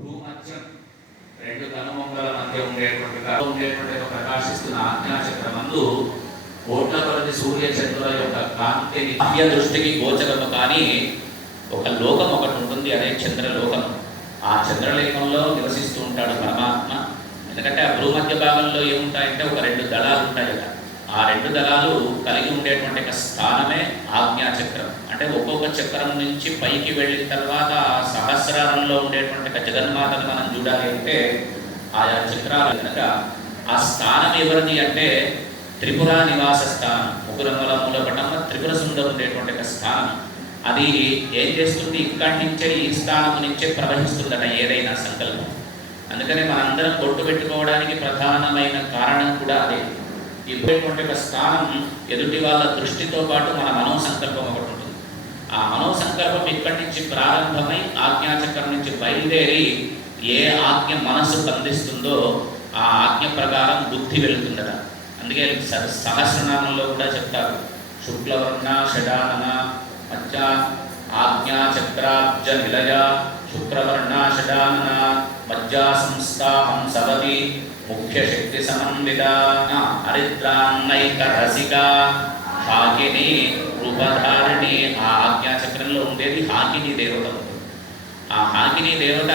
భూమధ్యం రెండు కనుమొంగల మధ్య ఉండేటువంటి ఉండేటువంటి ఒక ప్రకాశిస్తున్న ఆజ్ఞాచక్రమందు కోట్ల కొలది సూర్య చంద్రుల యొక్క కాంతిని బాహ్య దృష్టికి గోచరము కానీ ఒక లోకం ఒకటి ఉంటుంది అదే చంద్రలోకం. ఆ చంద్రలేఖంలో నివసిస్తూ ఉంటాడు పరమాత్మ. ఎందుకంటే ఆ భూమధ్య భాగంలో ఏముంటాయంటే ఒక రెండు దళాలు ఉంటాయి కదా ఆ రెండు దళాలు కలిగి ఉండేటువంటి ఒక స్థానమే ఆజ్ఞాచక్రం అంటే ఒక్కొక్క చక్రం నుంచి పైకి వెళ్ళిన తర్వాత సహస్రారంలో ఉండేటువంటి ఒక జగన్మాతను మనం చూడాలి అంటే ఆయా చక్రాలు కనుక ఆ స్థానం ఎవరిది అంటే త్రిపుర నివాస స్థానం. ముగ్గురముల మూలపటంలో త్రిపుర సుందరం ఉండేటువంటి ఒక స్థానం. అది ఏం చేస్తుంది? ఇక్కడి నుంచే ఈ స్థానం నుంచే ప్రవహిస్తుందట ఏదైనా సంకల్పం. అందుకనే మనందరం కొట్టు పెట్టుకోవడానికి ప్రధానమైన కారణం కూడా అదే. ఇప్పుడేటువంటి యొక్క స్థానం ఎదుటి వాళ్ళ దృష్టితో పాటు మన మనో సంకల్పం ఒకటి ఉంటుంది. ఆ మనో సంకల్పం ఇక్కడి నుంచి ప్రారంభమై ఆజ్ఞాచక్రం నుంచి బయలుదేరి ఏ ఆజ్ఞ మనసు బంధిస్తుందో ఆ ఆజ్ఞ ప్రకారం బుద్ధి వెళుతుందట. అందుకే స- సహస్రనామంలో కూడా చెప్తారు. శుక్లవర్ణ షడానన మధ్య ఆజ్ఞాచక్రాబ్జ నిలయ శుక్రవర్ణ షడానన మధ్యా సంస్థాహం సవతి ముఖ్య శక్తి సమన్విత హరిద్రాన్నైక హాకిని రూపధారిణి ఆ ఆజ్ఞాచక్రంలో ఉండేది హాకిని దేవత। ఆ హాకిని దేవత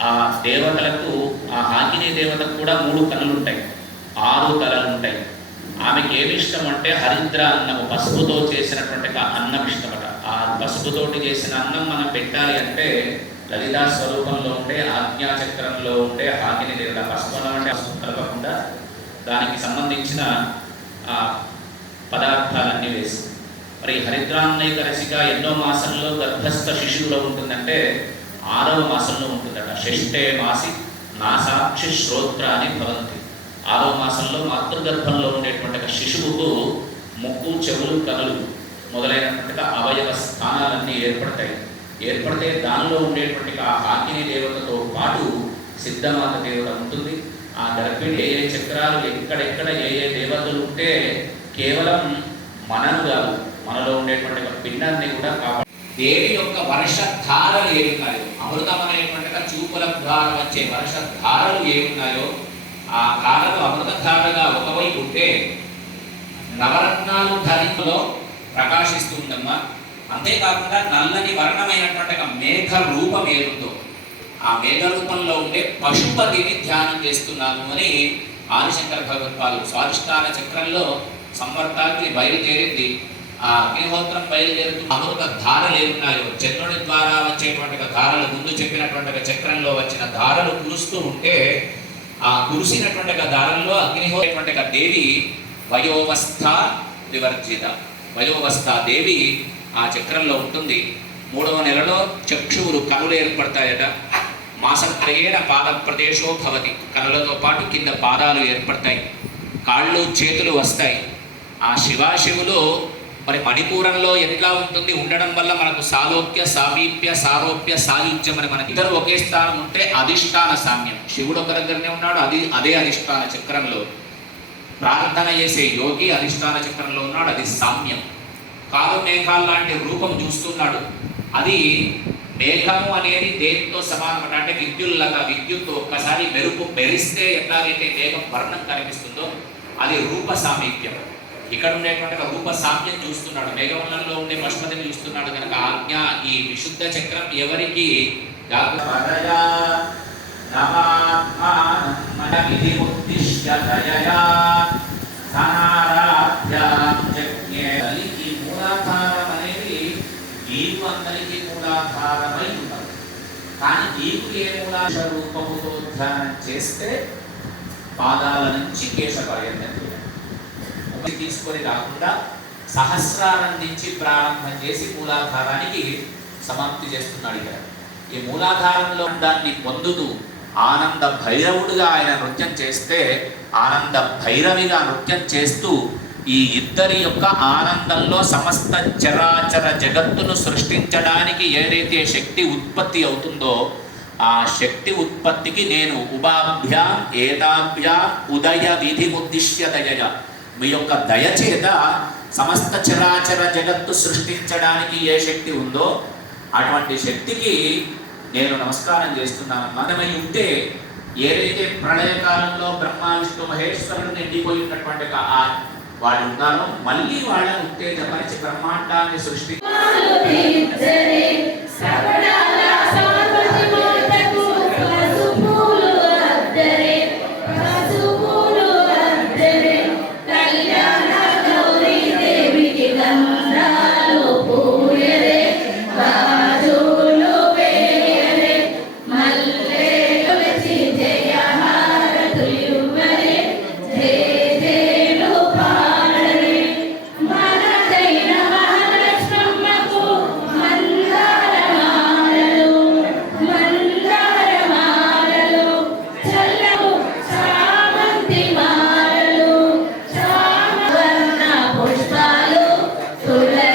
ఆ దేవతలకు ఆ హాకిని దేవతకు కూడా మూడు కనులు ఉంటాయి ఆరు తలలు ఉంటాయి ఆమెకి ఏమి ఇష్టం అంటే హరిద్ర అన్నము పసుపుతో చేసినటువంటి ఒక అన్నం ఇష్టమట। ఆ పసుపుతోటి చేసిన అన్నం మనం పెట్టాలి అంటే లలితా స్వరూపంలో ఉంటే ఆజ్ఞాచక్రంలో ఉంటే హాకిని లేదా పసుపు అంటే కలపకుండా దానికి సంబంధించిన ఆ పదార్థాలన్నీ వేసి. మరి హరిద్రాన్నైక రసిక ఎన్నో మాసంలో గర్భస్థ శిశువులో ఉంటుందంటే ఆరవ మాసంలో ఉంటుందట. షష్ఠే మాసి నాసాక్షి శ్రోత్రాన్ని భవంతి. ఆరవ మాసంలో మాతృగర్భంలో ఉండేటువంటి శిశువుకు ముక్కు చెవులు కనులు మొదలైనటువంటి అవయవ స్థానాలన్నీ ఏర్పడతాయి. ఏర్పడితే దానిలో ఉండేటువంటి ఆ హాకిని దేవతతో పాటు సిద్ధమాత దేవత ఉంటుంది. ఆ గర్భిణి ఏ ఏ చక్రాలు ఎక్కడెక్కడ ఏ ఏ దేవతలు ఉంటే కేవలం మనను కాదు మనలో ఉండేటువంటి పిండాన్ని కూడా కాపాడు. దేవి యొక్క వర్షధారలు ఏవి ఉన్నాయో అమృతం చూపుల ద్వారా వచ్చే వర్షధారలు ఏవి ఉన్నాయో ఆ ధారలు అమృతధారగా ఒకవైపు ఉంటే నవరత్నాలు ధరింపులో ప్రకాశిస్తుందమ్మా. అంతేకాకుండా నల్లని వర్ణమైనటువంటి ఒక మేఘ రూపం ఏదుందో ఆ మేఘ రూపంలో ఉండే పశుపతిని ధ్యానం చేస్తున్నాను అని ఆదిశంకర భగవత్పాలు స్వాధిష్టాన చక్రంలో సంవర్తాగ్ని బయలుదేరింది. ఆ అగ్నిహోత్రం బయలుదేరుతూ అమృత ధారలు ఏమున్నాయో చంద్రుడి ద్వారా వచ్చేటువంటి ధారలు ముందు చెప్పినటువంటి చక్రంలో వచ్చిన ధారలు కురుస్తూ ఉంటే ఆ కురిసినటువంటి ధారల్లో దారంలో అగ్నిహోత్రటువంటి దేవి వయోవస్థ వివర్జిత. వయోవస్థ దేవి ఆ చక్రంలో ఉంటుంది. మూడవ నెలలో చక్షువులు కనులు ఏర్పడతాయట. మాసత్రయేణ పాద ప్రదేశో భవతి. కనులతో పాటు కింద పాదాలు ఏర్పడతాయి. కాళ్ళు చేతులు వస్తాయి. ఆ శివాశివులు మరి మణిపూరంలో ఎట్లా ఉంటుంది? ఉండడం వల్ల మనకు సాలోక్య సామీప్య సారోప్య సాయుధ్యం అని మనకి ఇద్దరు ఒకే స్థానం ఉంటే అధిష్టాన సామ్యం. శివుడు ఒక దగ్గరనే ఉన్నాడు అది అదే అధిష్టాన చక్రంలో. ప్రార్థన చేసే యోగి అధిష్టాన చక్రంలో ఉన్నాడు అది సామ్యం. కాలు మేఘాలు లాంటి రూపం చూస్తున్నాడు. అది మేఘము అనేది దేనితో సమానం అంటే విద్యుల్లగా విద్యుత్ ఒక్కసారి మెరుపు మెరిస్తే ఎట్లాగైతే మేఘం వర్ణం కనిపిస్తుందో అది రూప సామీప్యం. ఇక్కడ ఉండేటువంటి రూప సామ్యం చూస్తున్నాడు. మేఘవనంలో ఉండే పశుపతిని చూస్తున్నాడు కనుక ఆజ్ఞ ఈ విశుద్ధ చక్రం ఎవరికి? జాగ్రత్తగా మూలాధారమై ఉంటారు కానీ నీకు ఏ మూలాధార రూపముతో ధ్యానం చేస్తే పాదాల నుంచి కేశ పర్యంతం తీసుకొని కాకుండా సహస్రారం నుంచి ప్రారంభం చేసి మూలాధారానికి సమాప్తి చేస్తున్నాడు ఇక్కడ ఈ మూలాధారంలో దాన్ని పొందుతూ ఆనంద భైరవుడిగా ఆయన నృత్యం చేస్తే ఆనంద భైరవిగా నృత్యం చేస్తూ ఈ ఇద్దరి యొక్క ఆనందంలో సమస్త చరాచర జగత్తును సృష్టించడానికి ఏదైతే శక్తి ఉత్పత్తి అవుతుందో ఆ శక్తి ఉత్పత్తికి నేను ఉభాభ్యా ఏదాభ్యా ఉదయ విధి ఉద్దిశ్య దయయ మీ యొక్క దయచేత సమస్త చరాచర జగత్తు సృష్టించడానికి ఏ శక్తి ఉందో అటువంటి శక్తికి నేను నమస్కారం చేస్తున్నాను. మనమై ఉంటే ఏదైతే ప్రళయకాలంలో బ్రహ్మ విష్ణు మహేశ్వరుడు నిండిపోయినటువంటి ఒక ఆ వాళ్ళు ఉన్నారో మళ్ళీ వాళ్ళని ఉత్తేజపరిచి బ్రహ్మాండాన్ని సృష్టి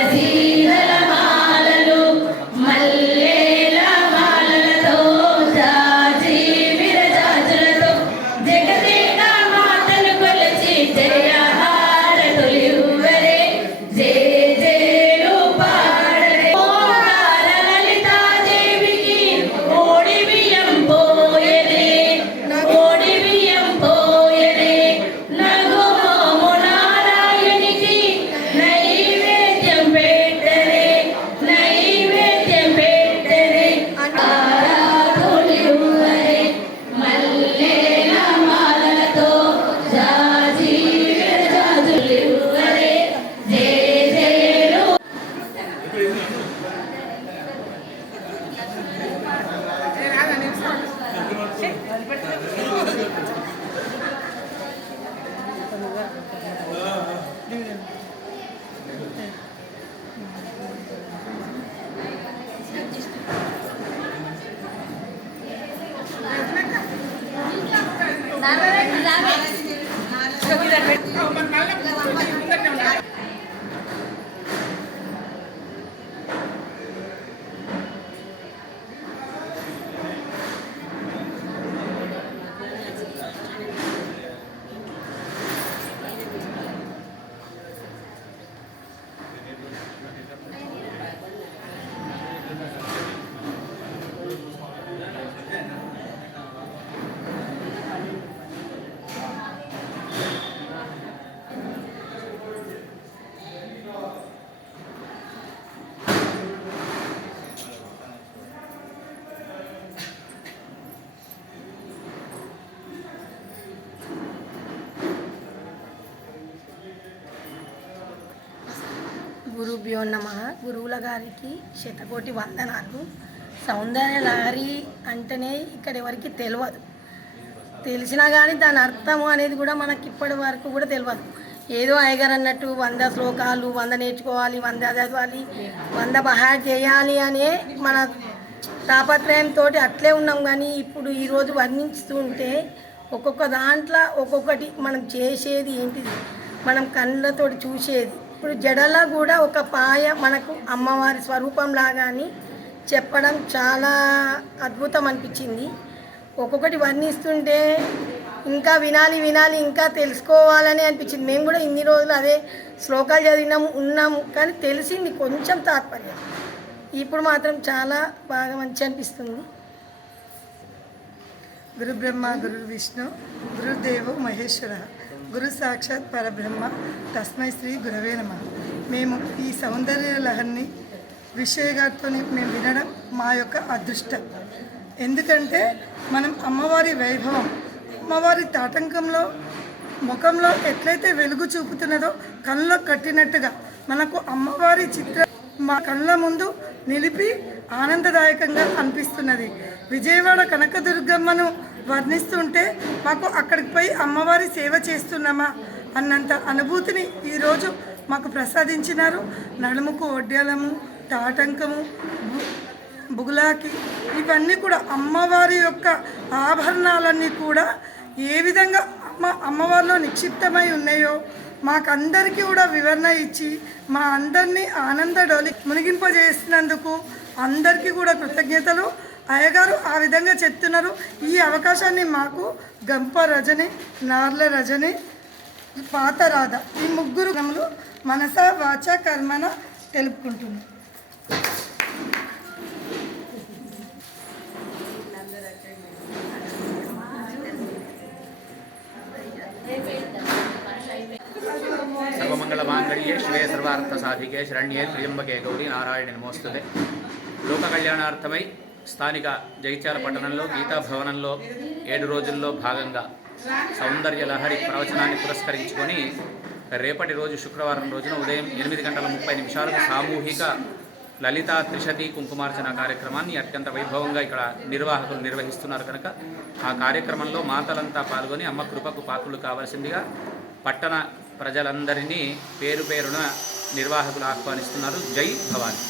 Brasil. నల్ల గురుభ్యో నమ. గురువుల గారికి శతకోటి వందనాలు. సౌందర్య లహరి అంటేనే ఇక్కడ ఎవరికి తెలియదు తెలిసినా కానీ దాని అర్థము అనేది కూడా మనకి ఇప్పటి వరకు కూడా తెలియదు ఏదో అయ్యగారు అన్నట్టు వంద శ్లోకాలు వంద నేర్చుకోవాలి వంద చదవాలి వంద బహా చేయాలి అనే మన తాపత్రయంతో అట్లే ఉన్నాం కానీ ఇప్పుడు ఈరోజు వర్ణించుతుంటే ఒక్కొక్క దాంట్లో ఒక్కొక్కటి మనం చేసేది ఏంటిది? మనం కళ్ళతో చూసేది ఇప్పుడు జడలో కూడా ఒక పాయ మనకు అమ్మవారి స్వరూపం లాగాని చెప్పడం చాలా అద్భుతం అనిపించింది. ఒక్కొక్కటి వర్ణిస్తుంటే ఇంకా వినాలి వినాలి ఇంకా తెలుసుకోవాలని అనిపించింది. మేము కూడా ఇన్ని రోజులు అదే శ్లోకాలు చదివినాము ఉన్నాము కానీ తెలిసింది కొంచెం తాత్పర్యం. ఇప్పుడు మాత్రం చాలా బాగా మంచి అనిపిస్తుంది. గురు బ్రహ్మ గురు విష్ణు గురుదేవో మహేశ్వర. గురు సాక్షాత్ పరబ్రహ్మ. తస్మై శ్రీ గురవే నమ. మేము ఈ సౌందర్య లహరిని విషయ గారితో మేము వినడం మా యొక్క అదృష్టం. ఎందుకంటే మనం అమ్మవారి వైభవం అమ్మవారి తాటంకంలో ముఖంలో ఎట్లయితే వెలుగు చూపుతున్నదో కళ్ళలో కట్టినట్టుగా మనకు అమ్మవారి చిత్ర మా కళ్ళ ముందు నిలిపి ఆనందదాయకంగా అనిపిస్తున్నది. విజయవాడ కనకదుర్గమ్మను వర్ణిస్తుంటే మాకు అక్కడికి పోయి అమ్మవారి సేవ చేస్తున్నామా అన్నంత అనుభూతిని ఈరోజు మాకు ప్రసాదించినారు. నడుముకు ఒడ్యాలము తాటంకము బుగులాకి ఇవన్నీ కూడా అమ్మవారి యొక్క ఆభరణాలన్నీ కూడా ఏ విధంగా అమ్మ అమ్మవారిలో నిక్షిప్తమై ఉన్నాయో మాకందరికీ కూడా వివరణ ఇచ్చి మా అందరినీ ఆనందడోలి మునిగింపజేసినందుకు అందరికీ కూడా కృతజ్ఞతలు. అయ్యగారు ఆ విధంగా చెప్తున్నారు. ఈ అవకాశాన్ని మాకు గంప రజని నార్ల రజని పాత రాధ ఈ ముగ్గురు గమలు మనస వాచ కర్మన తెలుపుకుంటుంది సర్వమంగళమాంగళ్యే శ్రేయ సర్వార్థ సాధికే శరణ్యే త్రియంబకే గౌరీ నారాయణ నమోస్తుతే. లోక కళ్యాణార్థమై స్థానిక జగిత్యాల పట్టణంలో గీతా భవనంలో ఏడు రోజుల్లో భాగంగా సౌందర్య లహరి ప్రవచనాన్ని పురస్కరించుకొని రేపటి రోజు శుక్రవారం రోజున ఉదయం ఎనిమిది గంటల ముప్పై నిమిషాలకు సామూహిక లలితా త్రిశతి కుంకుమార్చన కార్యక్రమాన్ని అత్యంత వైభవంగా ఇక్కడ నిర్వాహకులు నిర్వహిస్తున్నారు కనుక ఆ కార్యక్రమంలో మాతలంతా పాల్గొని అమ్మ కృపకు పాత్రులు కావాల్సిందిగా పట్టణ ప్రజలందరినీ పేరు పేరున నిర్వాహకులు ఆహ్వానిస్తున్నారు. జై భవానీ.